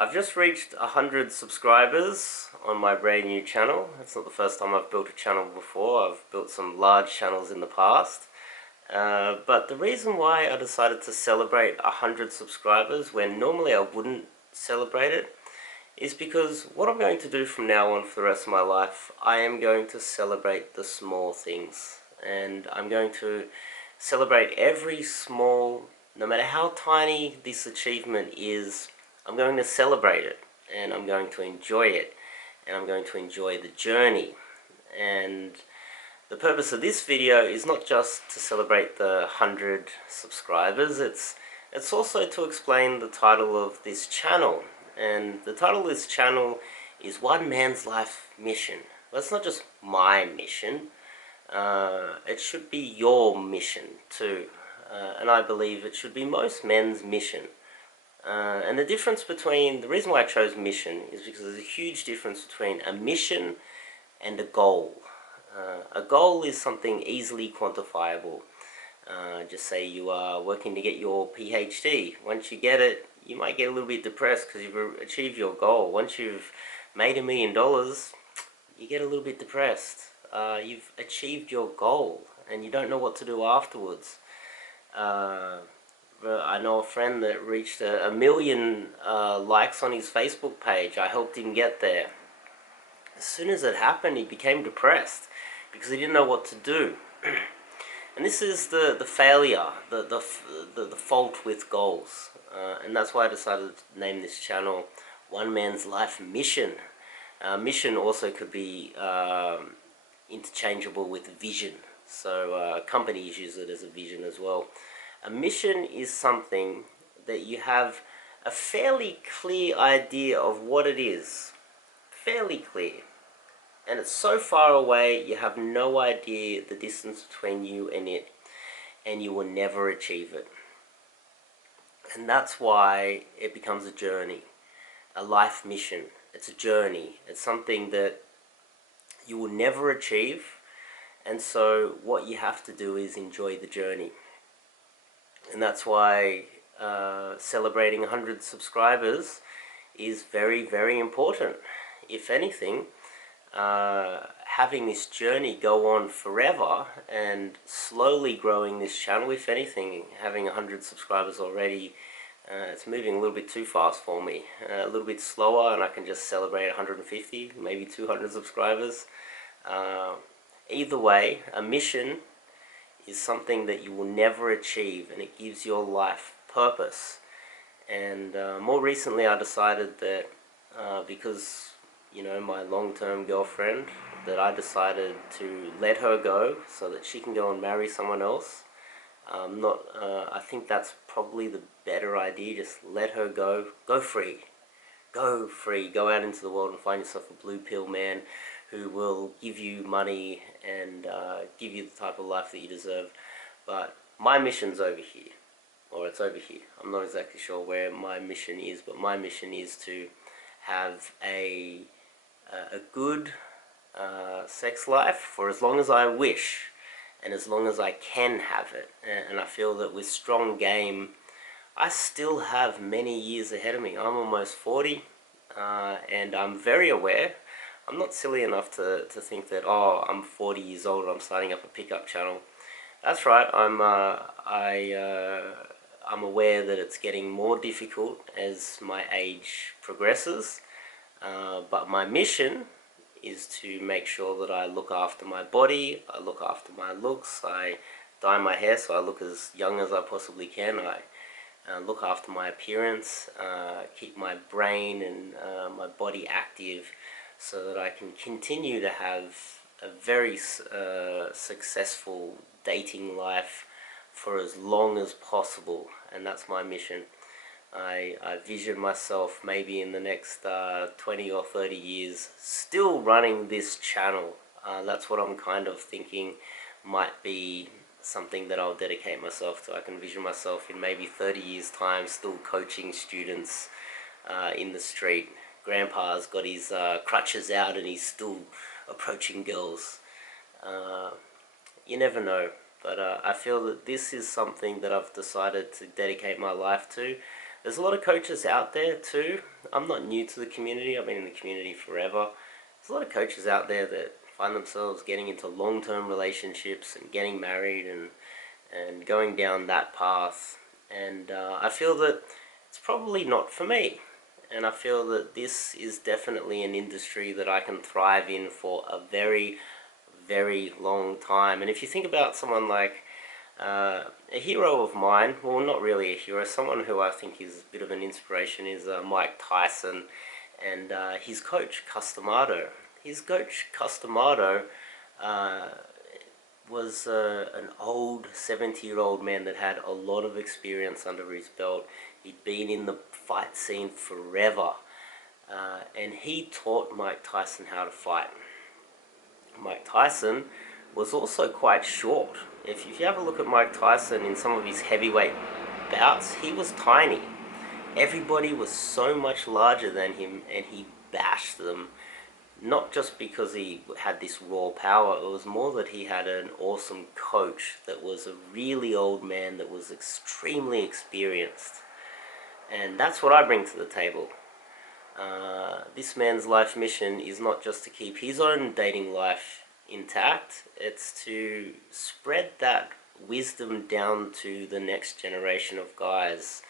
I've just reached 100 subscribers on my brand new channel. It's not the first time I've built a channel before. I've built some large channels in the past. But the reason why I decided to celebrate 100 subscribers when normally I wouldn't celebrate it is because what I'm going to do from now on for the rest of my life, I am going to celebrate the small things. And I'm going to celebrate every small, no matter how tiny this achievement is, I'm going to celebrate it, and I'm going to enjoy it, and I'm going to enjoy the journey. And the purpose of this video is not just to celebrate the 100 subscribers, it's also to explain the title of this channel. And the title of this channel is One Man's Life Mission. Well, it's not just my mission, it should be your mission too. And I believe it should be most men's mission. And the reason why I chose mission is because there's a huge difference between a mission and a goal. A goal is something easily quantifiable. Just say you are working to get your PhD. Once you get it, you might get a little bit depressed because you've achieved your goal. Once you've made $1 million, you get a little bit depressed. You've achieved your goal and you don't know what to do afterwards. I know a friend that reached a million likes on his Facebook page. I helped him get there. As soon as it happened, he became depressed because he didn't know what to do. And this is the failure, the fault with goals. And that's why I decided to name this channel One Man's Life Mission. Mission also could be interchangeable with vision. So companies use it as a vision as well. A mission is something that you have a fairly clear idea of what it is. Fairly clear. And it's so far away, you have no idea the distance between you and it, and you will never achieve it. And that's why it becomes a journey, a life mission. It's a journey. It's something that you will never achieve, and so what you have to do is enjoy the journey. And that's why celebrating 100 subscribers is very, very important. If anything, having this journey go on forever and slowly growing this channel, if anything, having 100 subscribers already, it's moving a little bit too fast for me. A little bit slower and I can just celebrate 150, maybe 200 subscribers. Either way, a mission is something that you will never achieve, and it gives your life purpose. And more recently I decided that because, you know, my long-term girlfriend, that I decided to let her go so that she can go and marry someone else. I think that's probably the better idea. Just let her go. Go free. Go free. Go out into the world and find yourself a blue pill man who will give you money and give you the type of life that you deserve. But my mission's over here, or it's over here. I'm not exactly sure where my mission is, but my mission is to have a good sex life for as long as I wish, and as long as I can have it. And I feel that with strong game, I still have many years ahead of me. I'm almost 40, and I'm very aware. I'm not silly enough to think that, oh, I'm 40 years old and I'm starting up a pickup channel. That's right, I'm aware that it's getting more difficult as my age progresses, but my mission is to make sure that I look after my body, I look after my looks, I dye my hair so I look as young as I possibly can, I look after my appearance, keep my brain and my body active, so that I can continue to have a very successful dating life for as long as possible. And that's my mission. I vision myself maybe in the next 20 or 30 years still running this channel. That's what I'm kind of thinking might be something that I'll dedicate myself to. I can vision myself in maybe 30 years time still coaching students in the street. Grandpa's got his crutches out and he's still approaching girls. You never know, but I feel that this is something that I've decided to dedicate my life to. There's a lot of coaches out there too. I'm not new to the community. I've been in the community forever. There's a lot of coaches out there that find themselves getting into long-term relationships and getting married and going down that path. And I feel that it's probably not for me. And I feel that this is definitely an industry that I can thrive in for a very, very long time. And if you think about someone like a hero of mine, well, not really a hero, someone who I think is a bit of an inspiration is Mike Tyson and his coach, Casanova. His coach, Casanova, was an old 70-year-old man that had a lot of experience under his belt. He'd been in the fight scene forever, and he taught Mike Tyson how to fight. Mike Tyson was also quite short. If you have a look at Mike Tyson in some of his heavyweight bouts, he was tiny. Everybody was so much larger than him, and he bashed them. Not just because he had this raw power, it was more that he had an awesome coach that was a really old man that was extremely experienced. And that's what I bring to the table. This man's life mission is not just to keep his own dating life intact, it's to spread that wisdom down to the next generation of guys,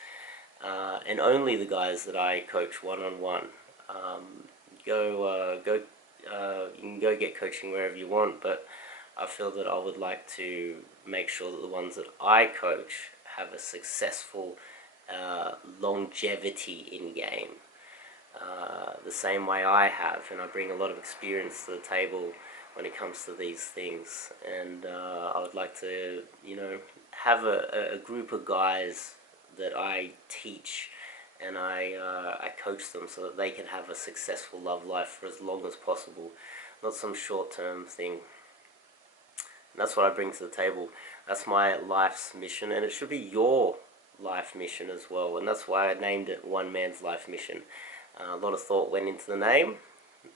and only the guys that I coach one-on-one. You can go get coaching wherever you want, but I feel that I would like to make sure that the ones that I coach have a successful longevity in game, the same way I have, and I bring a lot of experience to the table when it comes to these things. And I would like to, have a group of guys that I teach and I coach them so that they can have a successful love life for as long as possible, not some short-term thing. And that's what I bring to the table. That's my life's mission, and it should be your life mission as well, and that's why I named it One Man's Life Mission. A lot of thought went into the name,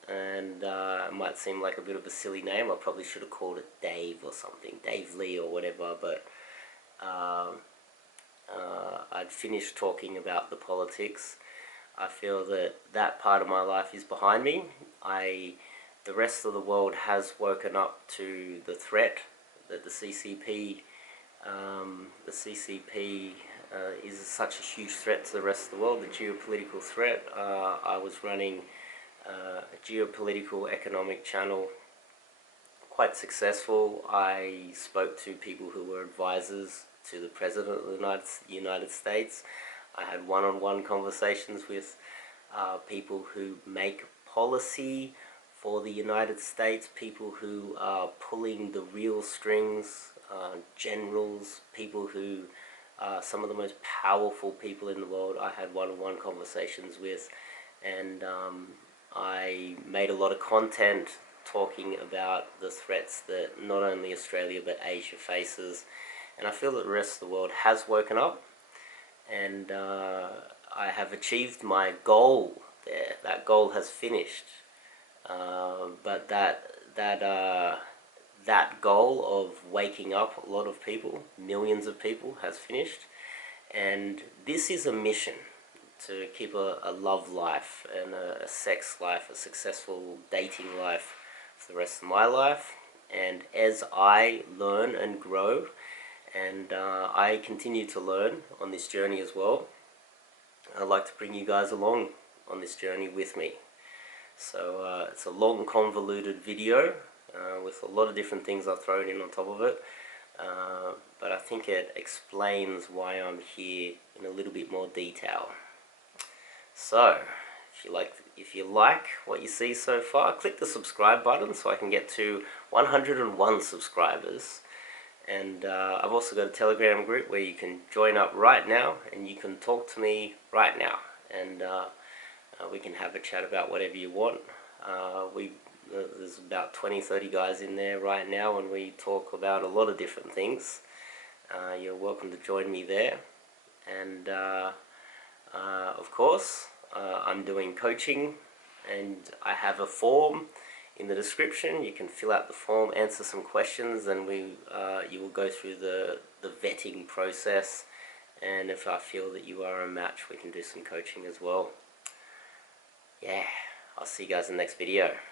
and it might seem like a bit of a silly name. I probably should have called it Dave or something, Dave Lee or whatever, but I'd finished talking about the politics. I feel that that part of my life is behind me. The rest of the world has woken up to the threat that the CCP is such a huge threat to the rest of the world, the geopolitical threat. I was running a geopolitical economic channel, quite successful. I spoke to people who were advisors to the President of the United States. I had one-on-one conversations with people who make policy for the United States, people who are pulling the real strings, generals, people who are some of the most powerful people in the world. I had one-on-one conversations with, and I made a lot of content talking about the threats that not only Australia but Asia faces. And I feel that the rest of the world has woken up, and I have achieved my goal there. That goal has finished, but that goal of waking up a lot of people, millions of people, has finished. And this is a mission to keep a love life and a sex life, a successful dating life for the rest of my life. And as I learn and grow, and I continue to learn on this journey as well, I'd like to bring you guys along on this journey with me. So it's a long, convoluted video with a lot of different things I've thrown in on top of it, but I think it explains why I'm here in a little bit more detail. So if you like what you see so far, click the subscribe button so I can get to 101 subscribers. And I've also got a Telegram group where you can join up right now and you can talk to me right now, and we can have a chat about whatever you want. There's about 20-30 guys in there right now, and we talk about a lot of different things. You're welcome to join me there. And of course, I'm doing coaching, and I have a form in the description. You can fill out the form, answer some questions, and you will go through the vetting process, And if I feel that you are a match, we can do some coaching as well. Yeah, I'll see you guys in the next video.